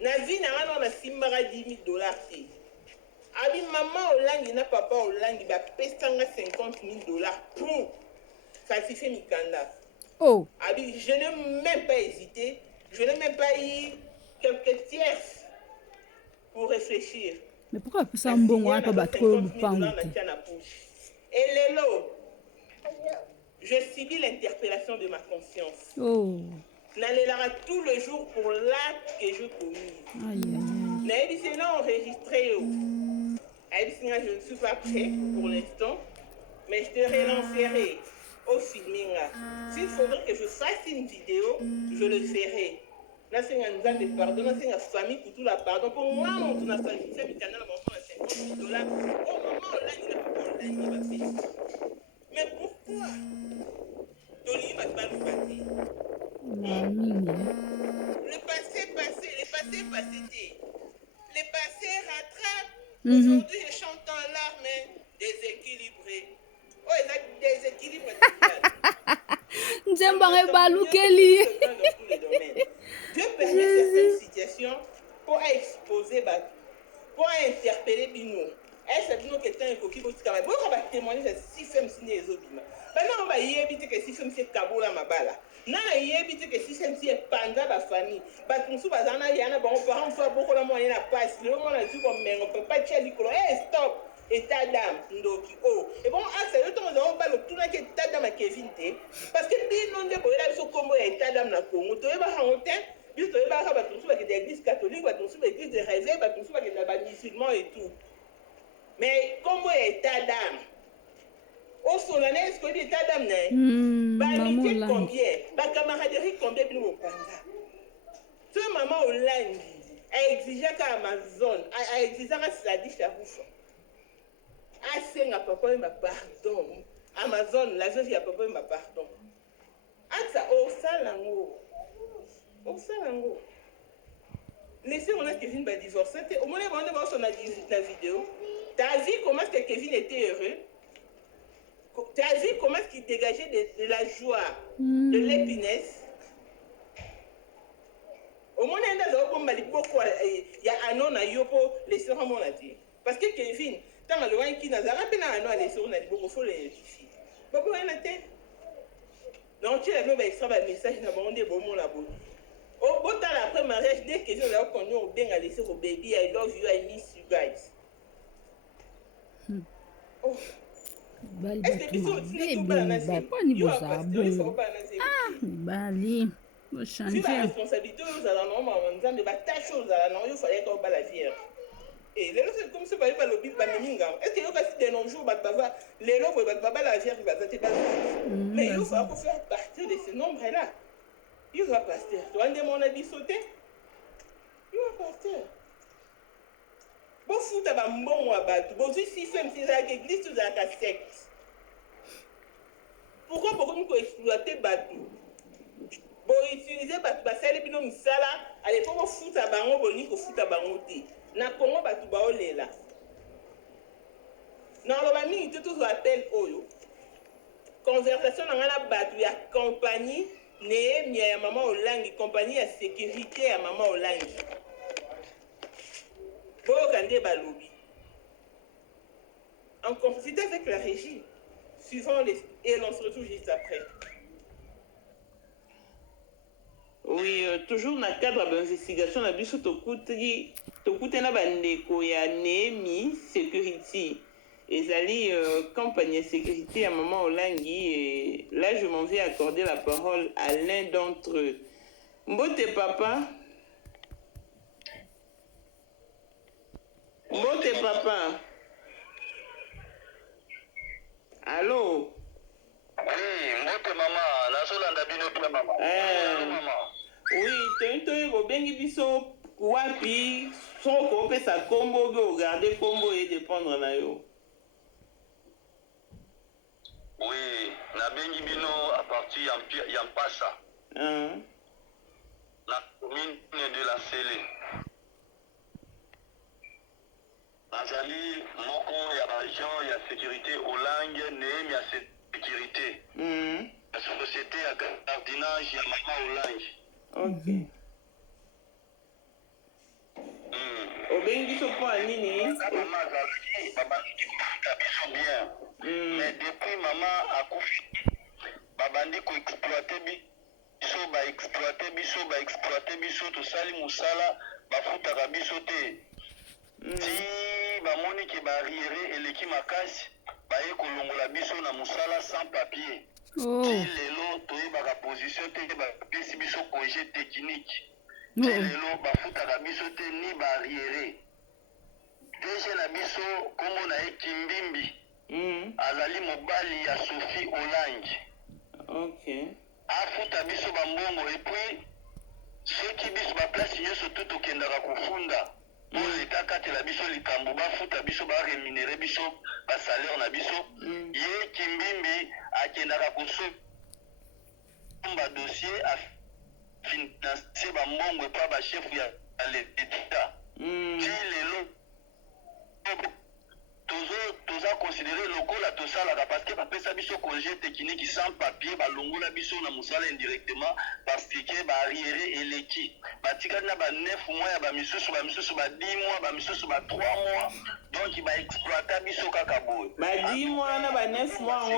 na vie na nga na simbaka $10,000 te abi mama olangi na papa olangi bapesanga $50,000 pour falsifier mikanda. Oh. Abi je n'ai même pas hésité, je n'ai même pas eu quelques tierces pour réfléchir. Mais pourquoi ça un bon roi pas battre le pain? Et Lélo, je subis l'interpellation de ma conscience. Oh. N'allera tout le jour pour l'acte que je commis. Aïe aïe. N'aïe c'est non enregistré. Je ne suis pas prêt pour l'instant, mais je te relancerai au filming. S'il faudrait que je fasse une vidéo, je le ferai. Là, c'est un exemple de pardon, là, c'est une famille pour tout la pardon. Pour moi, mon tour n'a pas fait mes canaux à $50,000. Au moment où là, il n'a pas fait. Mais pourquoi Tony va pas nous passer. Le passé passé. Le passé rattrape. Aujourd'hui, je chante en larmes déséquilibré. Oh, il a déséquilibre total. Nzemba balukeli. Dieu permet certaines situations pour exposer, pour interpeller Bino. Est-ce que Bino qui est un coquille pour témoigner de si femmes signées les obima. Maintenant, on va y éviter que si femmes c'est Kabola Mabala. Non, il y a évité que si femmes c'est Panda la famille. Parce que nous sommes dans un bon parent, on fait beaucoup de moyens à passer. Le moment où on a dit qu'on ne peut pas tirer l'icône. Stop! État d'âme, ndoki oh. Et bon, c'est le temps où on va le tourner que état d'âme à Kevin T. Parce que bien non de boire ce combo état d'âme na Congo. Tu vas raconter, tu vas raconter tout ça que des églises catholiques, tout ça que des églises de réveil, tout ça que des musulmans et tout. Mais combo état d'âme. Au solennel, est-ce que l'état d'âme n'est? Amitié combien? Ba camaraderie combien bien au Panda? Ce maman au langue a exigé qu'Amazon a exigé qu'à Sadi Charouf. Assez n'a pas ma pardon. Amazon, la chose, il n'y a pas ma pardon. Asa, au salango. Au salango. Laissez mon Kevin va divorcer. Au moment où on a vu la vidéo, tu as vu comment est-ce que Kevin était heureux? Tu as vu comment est-ce qu'il dégageait de la joie, de l'épinesse? Au moment où on a dit il y a un an à Yopo, les sœurs m'ont dit. Parce que Kevin, tant que le qui n'a pas un an à les sœurs, on a dit il faut les notifier. Pourquoi on a dit? Non, tu as vu extra message dans le monde de Beaumont là-bas. Au bout de l'après mariage, dès que je l'ai connu, on a laissé au baby, I love you, I miss you guys. Oh. Est-ce que tu la responsabilité aux alentours, on de tâche aux alentours, il fallait qu'on bat la vierge. Et les c'est comme si pas le bip est-ce que vous avez des jours, les lots, la vierge, mais il faut faire partir de ce nombre-là. Il va partir. Toi, on demande à sauter. Il va partir. Bon, fou, t'as un bon abattu. Bon, si femme, c'est la église, tu as la secte. Pourquoi nous exploiter Batou? Bon, utiliser Batou, ça les binômes, ça là, à l'époque, on fout à Bango, on dit qu'on fout à Bango. na Congo batu baolela na loba mingi te tozo appel oyo conversation na ngana batu ya compagnie Nehemia ya mama Olangi, compagnie ya sécurité ya mama Olangi. Bokande balobi. En complicité avec la régie, suivant les... Et l'on se retrouve juste après. Oui, toujours dans le cadre de l'investigation, na biso tokute na bandeko ya Nehemi Security. Ezali compagnie de sécurité à maman Olangi et là je m'en vais accorder la parole à l'un d'entre eux. Mbote papa. Mbote papa. Allô? Oui, mbote maman, nazolanda bino pe maman. Maman. Oui, to bengi biso wapi soko pesa kombo be regarder kombo et dépendre na yo. Oui, na bengi bino à partir ya Mpasa. La commune de la Sélé. Nazali moko ya agent ya sécurité Olangi Nehemi ya sécurité. La société à gardinage ya mama Olangi. Ok. Obengi biso po anini? Maman azali babandi kofuta biso bien. Mais depuis maman akufi babandi ko exploiter biso tosali musala bafutaka biso te. Ti bamoni ke barriere eleki makasi baye kolongola biso na musala sans papier. Ti lelo toyebaka position te bapesi biso congé technique. Ti lelo bafutaka biso te ni barriere. Deje na biso kombo na ye Kimbimbi. Azali mobali ya Sophie Olangi. Ok. Afuta biso bambongo et puis soki biso ba place nyonso tout tokendaka kofunda. Mozita katela biso likambo bafuta biso ba rémunérer biso ba salaire na biso. Ye Kimbimbi akendaka kosomba dossier a financer bambongo pa ba chef ya l'État. Ti lelo toza considéré lokola tosalaka parce que bapesa biso congé technique sans papier balongola biso na mosala indirectement parce que barriere eleki batikali na ba 9 mois ya bamisusu ba 10 mois bamisusu ba 3 mois donc baexploita biso kaka boye ba 10 mois na ba 9 mois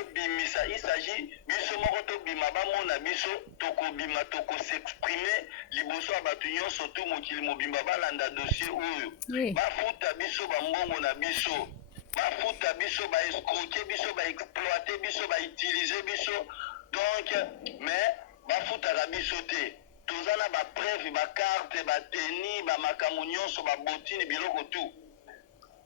obimisa il s'agit biso moko tobima bamona biso tokobima tokosexprimer liboso ya bato nyonso to mokili mobimba balanda dossier oyo bafuta biso bambongo na biso bafuta biso baescroquer biso baexploiter biso bautiliser biso donc mais bafutaka biso te toza na bapreuve bakarte bateni bamakambo nyonso babotini biloko tu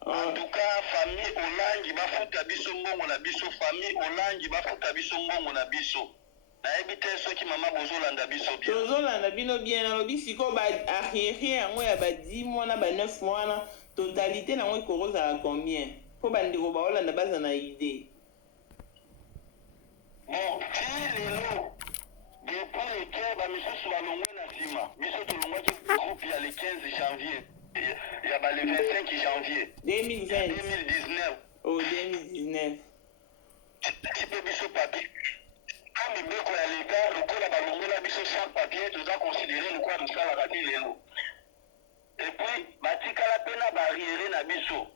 en tout cas famille Olangi bafuta biso mbongo na biso famille Olangi bafuta biso mbongo na biso nayebi te soki mama bozolanda biso bien tozolanda bino bien nalobi sikoyo baarriere yango ya ba 10 mois na ba 9 mois na totalité nango ekozala combien mpo bandeko baolanda baza na idée bon ti lelo depuis ke bamisusu balongwe na nsima biso tolongwaki groupe ya le 15 janvier ya ba le 25 janvier 2019 oh 2019 ti mpe biso papier a mibeko ya leta lokola balongola biso sans papier toza considéré lokola tosalaka ti lelo epuis batikala mpe na barriere na biso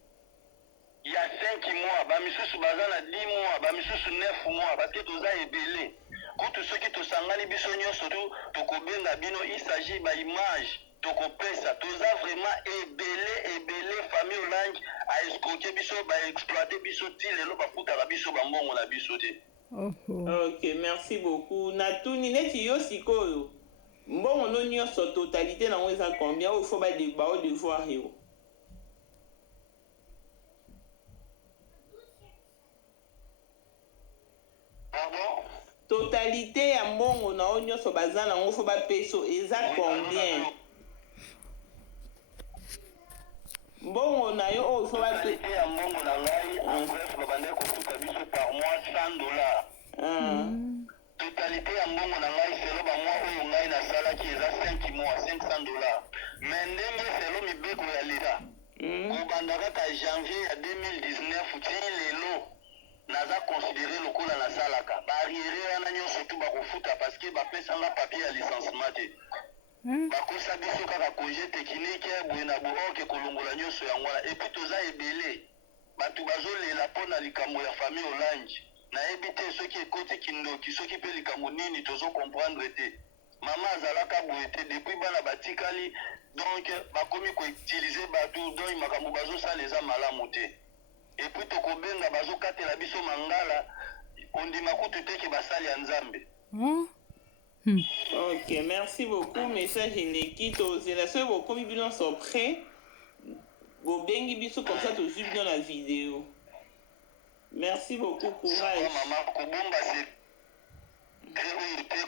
ya 5 mois bamisusu baza na 10 mois bamisusu 9 mois parce que toza ebele kutu soki tosangani biso nyonso tu tokobenga bino il s'agit baimage tokopesa toza vraiment ebele famille Olangi aescroquer biso baexploiter biso ti lelo bafutaka biso bambongo na biso te. Ok, merci beaucoup. Natuni neti yo sikoyo mbongo no nyonso totalité nango eza combien oyo fo baodevoir yo totalité ya mbongo na oyo nyonso baza nango fo bapeso eza combien mbongo na yo oyo fo totalité ya mbongo na ngai en bref babandaki kofuta biso par mois $100 totalité ya mbongo na ngai selo bamwa oyo ngai nasalaki eza 5 mois $500 mais ndenge selo mibeko ya leta kobanda kaka janvier ya 2019 ti lelo naza considéré lokola nasalaka baarriere wana nyonso tu bakofuta parce que bapesanga papier ya licencement te bakosa biso kaka congé technique boye na booke kolongola nyonso yango wana epuis toza ebele bato bazolela mpo na likambo ya famille olange nayebi te soki ekoti kindoki soki mpe likambo nini tozokomprendre te mama azalaka boye te depuis bana batikali donc bakomi koutilize bato donc makambo bazosala eza malamu te epuis tokobenga bazokatela biso mangala ondima kutu teke basali ya nzambe. Ok, merci beaucoup. Message électrique. C'est soki bokomi bino sont prêts. Bobengi biso comme ça tozwi bino na vidéo. Merci beaucoup, courage. Maman kobomba c'est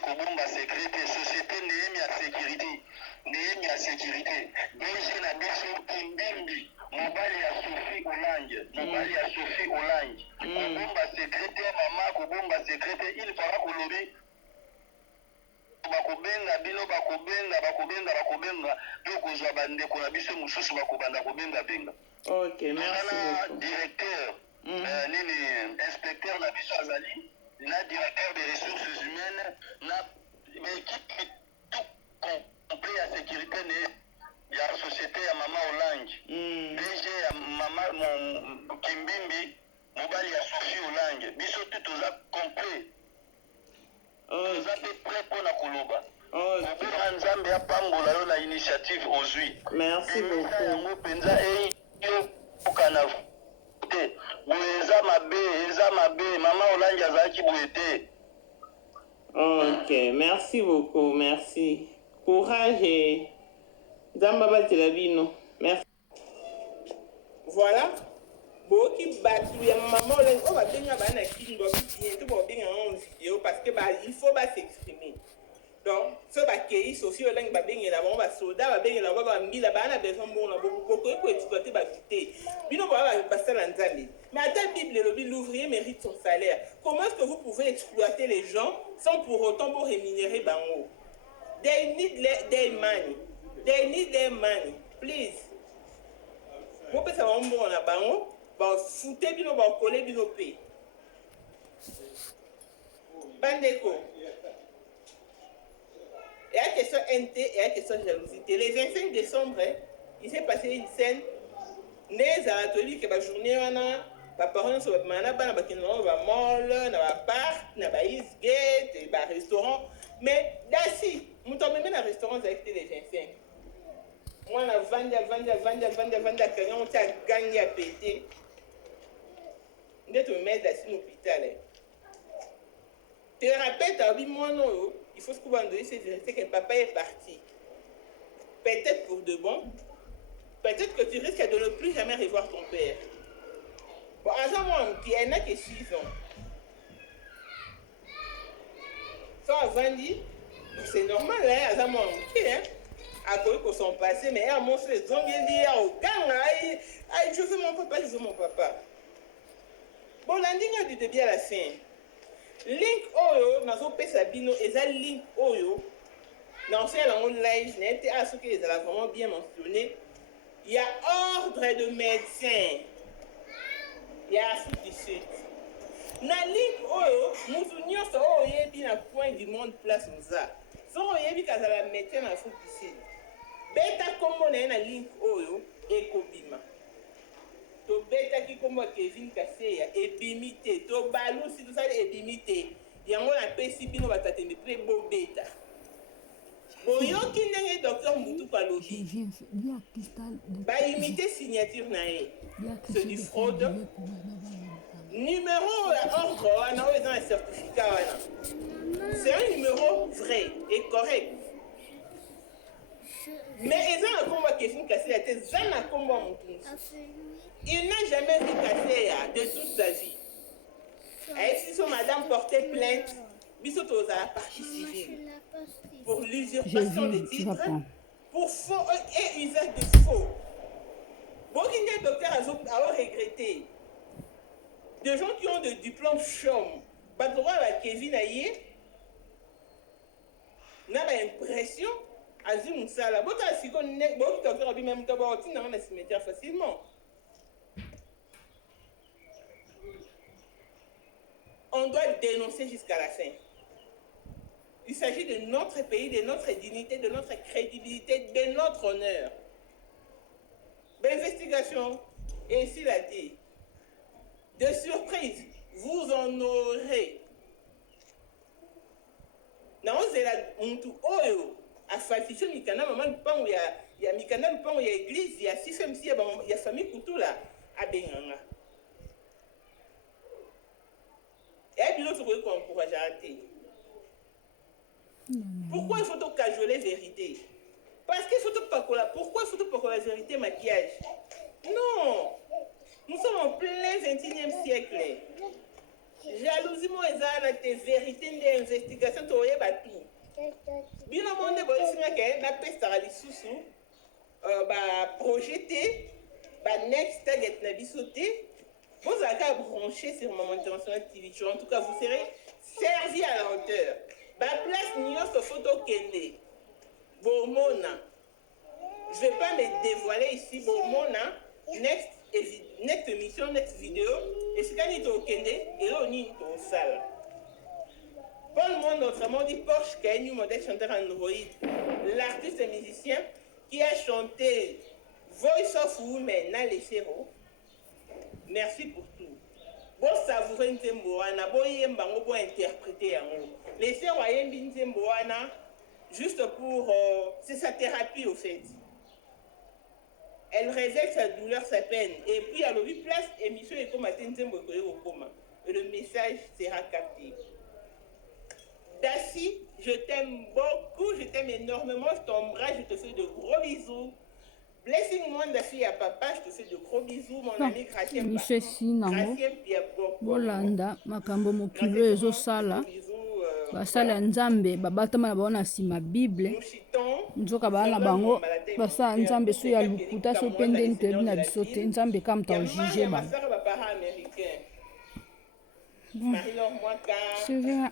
kobomba sécurité société ndeyemi ya sécurité ndeyemi ya sécurité benge na biso kimbimbi mobali ya Sophie Olange mobali ya Sophie Olange kobomba secrétaire mama kobomba secrétaire il fera kolobi bakobenga bino bakobenga mpe kozwa bandeko na biso mosusu bakobanda kobenga benga. Ok, merci beaucoup. Directeur nini inspecteur na biso azali na directeur des ressources humaines na équipe tout complet ya sécurité ya société ya mama Olange DG ya mama Kimbimbi mobali ya Sophie Olange biso tout toza complet toza mpe prêt mpona koloba koboma nzambe apambola yo na initiative ozwi emisa yango mpenza eyokana te boye eza mabe mama Olange azalaki boye te. Ok, merci beaucoup, merci. Courage et Zambaba Telabino. Merci. Voilà. Boki batu ya maman Olange, on va bien bana kingo bientôt bon bien en vidéo parce que il faut s'exprimer. Donc, ce bakeyi Sophie Olange ba bien là, on va soda ba bien là, on va mbila bana besoin bon là beaucoup ko exploiter ba vité. Bino ba passer dans Nzambe. Mais à ta Bible, l'ouvrier mérite son salaire. Comment est-ce que vous pouvez exploiter les gens sans pour autant vous rémunérer bango? They need their money. They need their money. Please. Vous pouvez savoir bon na bango, ba fouter bino ba coller bino pe. Bandeko. Et la question NT et la question jalousité. Les 25 décembre, il s'est passé une scène. Né à l'atelier que la journée, les parents sont bana bana bakino ba mall na ba parc na ba Eastgate ba restaurant mais dasi muto même na restaurant avec les 25 moi na vanda quand on t'a gagné à péter ndето mettre dasi l'hôpital thérapeute a dit moi non il faut se couper c'est vérité que papa est parti peut-être pour de bon peut-être que tu risques de ne plus jamais revoir ton père. Bon, à ça, moi, qui en a que 6 ans. Ça, avant dit, c'est normal, hein, à ça, moi, hein. À cause que son passé, mais à mon frère, ils ont dit, au gang, je veux mon papa. Bon, l'ending du début à la fin. Link Oyo, dans son pays Sabino, et ça, Link Oyo, dans ce live, n'était à ce qu'ils avaient vraiment bien mentionné. Il y a ordre de médecin. Il y a Afrique du Sud. Na ligne oyo, nous unions ça oyebi na point du monde place muza. So oyebi kazala médecin na Afrique du Sud. Beta kombo na ligne oyo ekobima. To beta ki kombo Kevin Kaseya ebimité. To balu si tout ça ebimité. Yango na pesi bino batatembe pre bo beta. Boyoki ndenge docteur Moutou Palobi ba imiter signature na ye c'est du fraude numéro ordre wana oyo eza na certificat wana c'est un numéro vrai et correct mais eza na kombo ya Kevin Kaseya te eza na kombo ya motu il n'a jamais vu Kaseya de toute sa vie si son madame portait plainte biso tozala partie civile pour l'usurpation des titres, pour faux et usage de faux. Beaucoup de docteurs ont regretté. Des gens qui ont des diplômes chômes, pas droit à Kevin Aye, n'a pas l'impression, Azim Moussala. Bota Siko Nek, Bota Kirabi même Taba, tu n'as pas cimetière facilement. On doit dénoncer jusqu'à la fin. Il s'agit de notre pays, de notre dignité, de notre crédibilité, de notre honneur. L'investigation, et ainsi l'a dit, de surprise, vous en aurez. Naozela muntu oyo afafisho mikana mama lupango ya mikana lupango ya église ya CFMC ya famille Kutula abenganga. Et puis l'autre côté qu'on encourage à rater. Pourquoi il faut donc cajoler la vérité? Parce qu'il faut tout pas coller. Pourquoi il faut tout pas coller la vérité maquillage? Non, nous sommes en plein 21e siècle. Jalousie moi la vérité d'investigation toye batu. Bino monde boy singa ke na pesta ali susu ba projeté ba next target na bisoté. Vous avez branché sur Maman International TV. En tout cas, vous serez servi à la hauteur. Ba place Nyon ce photo kende. Bomona. Je vais pas me dévoiler ici. Bomona. Next émission, next vidéo. Et ce qu'on est au kende, et là on est au salle. Paul Monde, autrement dit Porsche, qui est un modèle chanteur Android. L'artiste et musicien qui a chanté Voice of Women, na les héros. Merci pour tout. Bon savourer Nzemboana, bon yembango, bon interpréter yango. Laissez Wayembi Nzemboana juste pour... c'est sa thérapie au fait. Elle révèle sa douleur, sa peine. Et puis à l'objet place, émission et comme matin Nzembokoye au coma. Et le message sera capté. Dassi, je t'aime beaucoup, je t'aime énormément, je t'embrasse, je te fais de gros bisous. Blessing moi Dassi à papa, je te fais de gros bisous, mon ami Gracien. Bolanda makambo mokilo ezosala basala nzambe babatama na bango na nsima bible nzoka bana bango basala nzambe so ya lukuta so pende ntoyebi na biso te nzambe kama taojuge bango. C'est vrai.